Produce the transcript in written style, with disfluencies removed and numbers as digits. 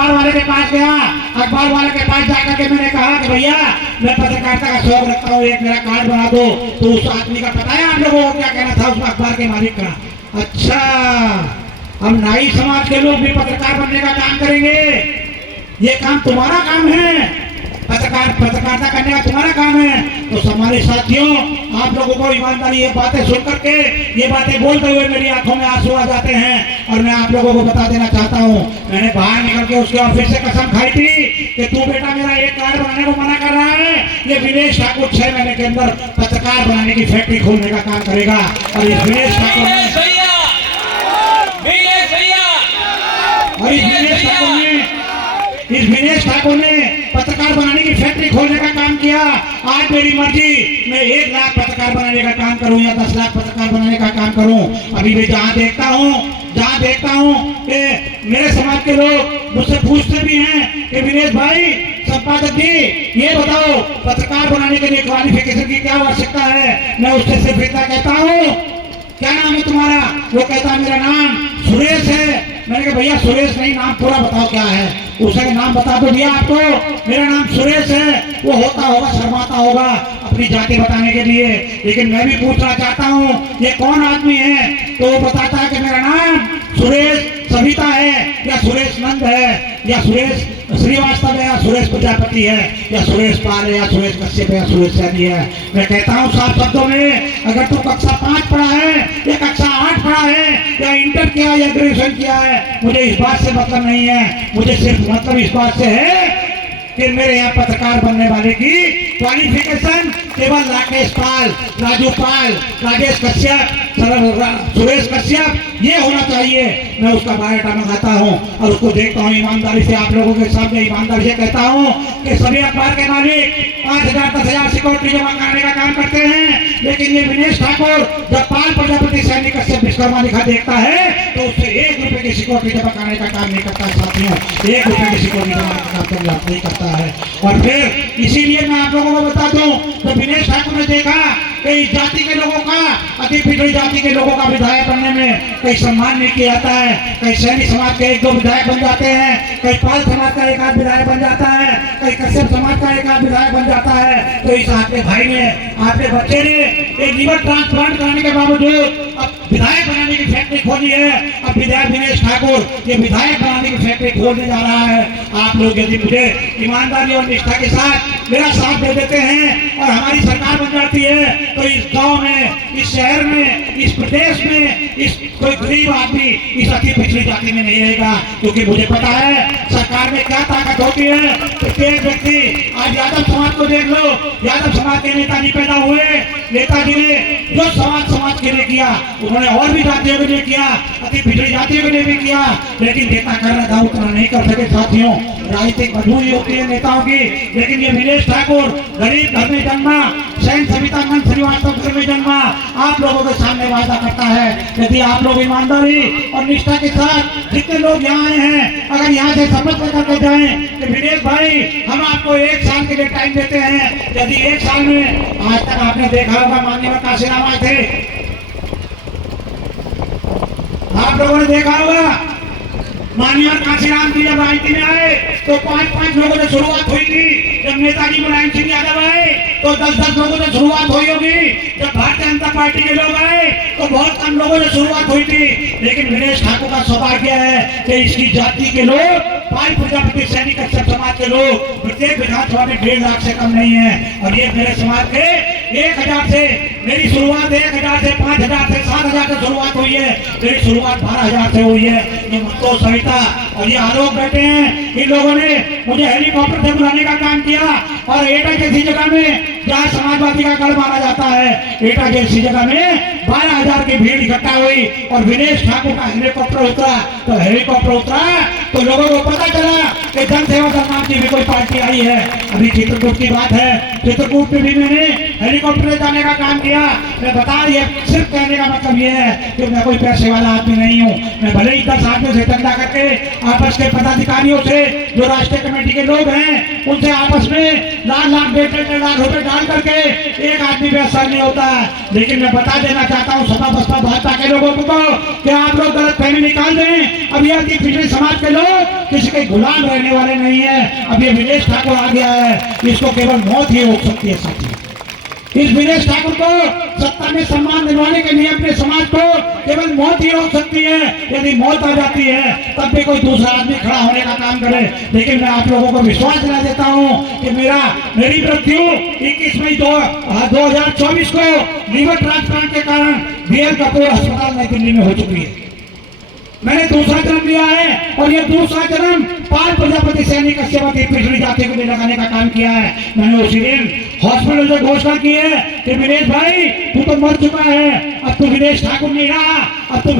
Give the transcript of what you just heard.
अखबार वाले के पास गया, अखबार वाले के पास जाकर के मैंने कहा कि भैया मैं पत्रकारिता का शौक रखता हूँ, एक मेरा कार्ड बना दो। तो उस आदमी का पता है आप लोगों को क्या कहना था उस अखबार के मालिक का? अच्छा, हम नाई समाज के लोग भी पत्रकार बनने का काम करेंगे, ये काम तुम्हारा काम है, पत्रकारिता करने का तुम्हारा काम है। तो हमारे साथियों, आप लोगों को ईमानदारी ये बातें सुन करके, ये बातें बोलते हुए मेरी आंखों में आंसू आ जाते हैं। और मैं आप लोगों को बता देना चाहता हूँ, मैंने बाहर निकल के उसके ऑफिस से कसम खाई थी कि तू बेटा मेरा एक कार्ड बनाने को मना कर रहा है, ये विनेश ठाकुर 6 महीने के अंदर पत्रकार बनाने की फैक्ट्री खोलने का काम करेगा। और इस विनेश ठाकुर ने इस विनेश ठाकुर ने पत्रकार बनाने की फैक्ट्री खोलने का काम किया। आज मेरी मर्जी, मैं 1 लाख पत्रकार बनाने का काम करूं या 10 लाख पत्रकार बनाने का काम करूं। अभी भी जहां देखता हूं कि मेरे समाज के लोग मुझसे पूछते भी हैं कि विनेश भाई, संपादक जी ये बताओ पत्रकार बनाने के लिए क्वालिफिकेशन की क्या आवश्यकता है? मैं उससे सिर्फ इतना कहता हूँ, क्या नाम है तुम्हारा? वो कहता है मेरा नाम सुरेश है। मैंने कहा भैया सुरेश नहीं, नाम पूरा बताओ क्या है। उसका नाम बता दो भैया आपको, मेरा नाम सुरेश है। वो होता होगा, शर्माता होगा अपनी जाति बताने के लिए, लेकिन मैं भी पूछना चाहता हूँ ये कौन आदमी है? तो वो बताता है कि मेरा नाम सुरेश सविता है, या सुरेश नंद है, या सुरेश श्रीवास्तव है, या सुरेश प्रजापति है, या सुरेश पाल है, या सुरेश कश्यप है, या सुरेश सैनी है। मैं कहता हूँ साफ शब्दों में, अगर तू कक्षा 5 पढ़ा है या कक्षा 8 पढ़ा है या इंटर किया या ग्रेजुएशन किया है, मुझे इस बात से मतलब नहीं है। मुझे सिर्फ मतलब इस बात से है कि मेरे यहाँ पत्रकार बनने वाले की क्वालिफिकेशन केवल राकेश पाल, राजू पाल, राजेश कश्यप, सुरेश कश्यप ये होना चाहिए। मैं उसका बायोडाटा मंगाता हूँ और उसको देखता हूँ, ईमानदारी से आप लोगों के सामने ईमानदारी से कहता हूँ कि सभी अखबार के मालिक 5,000 10,000 सिक्योरिटी जमा कराने का काम करते हैं, लेकिन ये विनेश ठाकुर जब पाल प्रजापति सैनिक कश्यप विश्वकर्मा लिखा देखता है तो उससे 1 रुपए की सिक्योरिटी जमा कराने का काम नहीं करता। साथियों, 1 रुपए की सिक्योरिटी जमा कराने का काम नहीं करता है। और फिर इसीलिए मैं आप लोगों को बता दूं, तो विनेश ठाकुर ने देखा कि इस जाति के लोगों का, अति पिछड़ी जाति के लोगों का विधायक बनने में कई सम्मान नहीं किया जाता है। कई सैनिक समाज के 1-2 विधायक बन जाते हैं, कई पाल समाज का 1-8 विधायक बन जाता है, कई कश्यप समाज का 1-8 विधायक बन जाता है। तो इस आपके भाई ने, आपके बच्चे ने एक लीवर ट्रांसप्लांट कराने के बावजूद अब विधायक बनाने की फैक्ट्री खोली है। अब विधायक विनेश ठाकुर ये विधायक बनाने की फैक्ट्री खोलने जा रहा है। आप लोग यदि मुझे ईमानदारी और निष्ठा के साथ मेरा साथ दे देते हैं और हमारी सरकार बन जाती है, तो इस गांव में, इस शहर में, इस प्रदेश में इस कोई गरीब आदमी इस अति पिछड़ी जाति में नहीं रहेगा। क्योंकि मुझे पता है सरकार में क्या ताकत होती है। प्रत्येक व्यक्ति, आज यादव समाज को देख लो, यादव समाज के नेताजी पैदा हुए, नेताजी ने जो समाज के लिए किया उन्होंने और भी जातियों के लिए किया, अति पिछड़ी जातियों के लिए भी किया, लेकिन नेता करना था उतना नहीं कर सके। साथियों, राजनीतिक मजबूरी होती है नेताओं की, लेकिन ये विनेश ठाकुर गरीब घर में जन्मा, सैन सविता नंद श्रीवास्तव घर में जन्मा, आप लोगों के सामने वादा करता है यदि आप लोग ईमानदारी और निष्ठा के साथ जितने लोग यहाँ आए हैं, अगर यहाँ से शपथ लेकर के जाएं कि विनेश भाई हम आपको 1 साल के लिए टाइम देते हैं। यदि 1 साल में, आज तक आपने देखा होगा माननीय काशीराम आए थे, आप लोगों ने देखा होगा माननीय काशीराम जी जब राजनीति में आए तो 5-5 लोगों से शुरुआत हुई थी। जब नेताजी मुलायम सिंह यादव आए तो 10-10 लोगों से शुरुआत हुई होगी। जब भारतीय जनता पार्टी के लोग आए तो बहुत कम लोगों से शुरुआत हुई थी। लेकिन विनेश ठाकुर का सौभाग्य है कि इसकी जाति के लोग, पाल प्रजापति सैनिक कश्यप समाज के लोग प्रत्येक विधानसभा में 1.5 लाख से कम नहीं है। और ये मेरे समाज के 1,000 से, मेरी शुरुआत 1,000 से 5,000 से 7,000 से शुरुआत हुई है। मेरी शुरुआत 12,000 से हुई है। ये मुझको सविता और ये आलोक बैठे हैं, इन लोगों ने मुझे हेलीकॉप्टर से बुलाने का काम किया और एटा जैसी जगह में जहाँ समाजवादी का गढ़ माना जाता है, एटा जैसी जगह में 12,000 की भीड़ इकट्ठा हुई और विनेश ठाकुर का हेलीकॉप्टर उतरा। तो हेलीकॉप्टर उतरा तो लोगों को पता चला कि जन सेवा दल नाम की भी कोई पार्टी आई है। अभी चित्रकूट की बात है, चित्रकूट में भी मैंने हेलीकॉप्टर जाने का काम किया। मैं बता रही है, सिर्फ कहने का मतलब ये है कि मैं कोई पैसे वाला आदमी नहीं हूँ। मैं भले ही 10 आदमियों से चर्चा करके आपस के पदाधिकारियों से, जो राष्ट्रीय कमेटी के लोग हैं, उनसे आपस में लाख लाख डेढ़ लाख रुपए डाल करके एक आदमी पे असर नहीं होता है। लेकिन मैं बता देना चाहता हूँ सपा बसपा भाजपा के लोगों को कि आप लोग गलत फहमी निकाल दें। अब यह पिछले समाज के लोग किसी के गुलाम रहने वाले नहीं है। अब ये विनेश ठाकुर आ गया है, इसको केवल मौत ही रोक सकती है साथी। इस विनेश ठाकुर को सत्ता में सम्मान दिलवाने के लिए अपने समाज को केवल मौत ही रोक सकती है। यदि मौत आ जाती है तब भी कोई दूसरा आदमी खड़ा होने का काम करे। लेकिन मैं आप लोगों को विश्वास दिला देता हूं कि मेरी मृत्यु 21 मई 2024 को लीवर ट्रांसप्लांट के कारण बीएल कपूर अस्पताल नई दिल्ली में हो चुकी है। मैंने दूसरा जन्म लिया है और ये दूसरा जन्म पाल प्रजापति सैनिक सेवा की पिछड़ी जाति को लगाने का काम किया है। मैंने उसी दिन हॉस्पिटल से घोषणा की है कि विनेश भाई तू तो मर चुका है, अब तू विनेश ठाकुर नहीं रहा, अब तू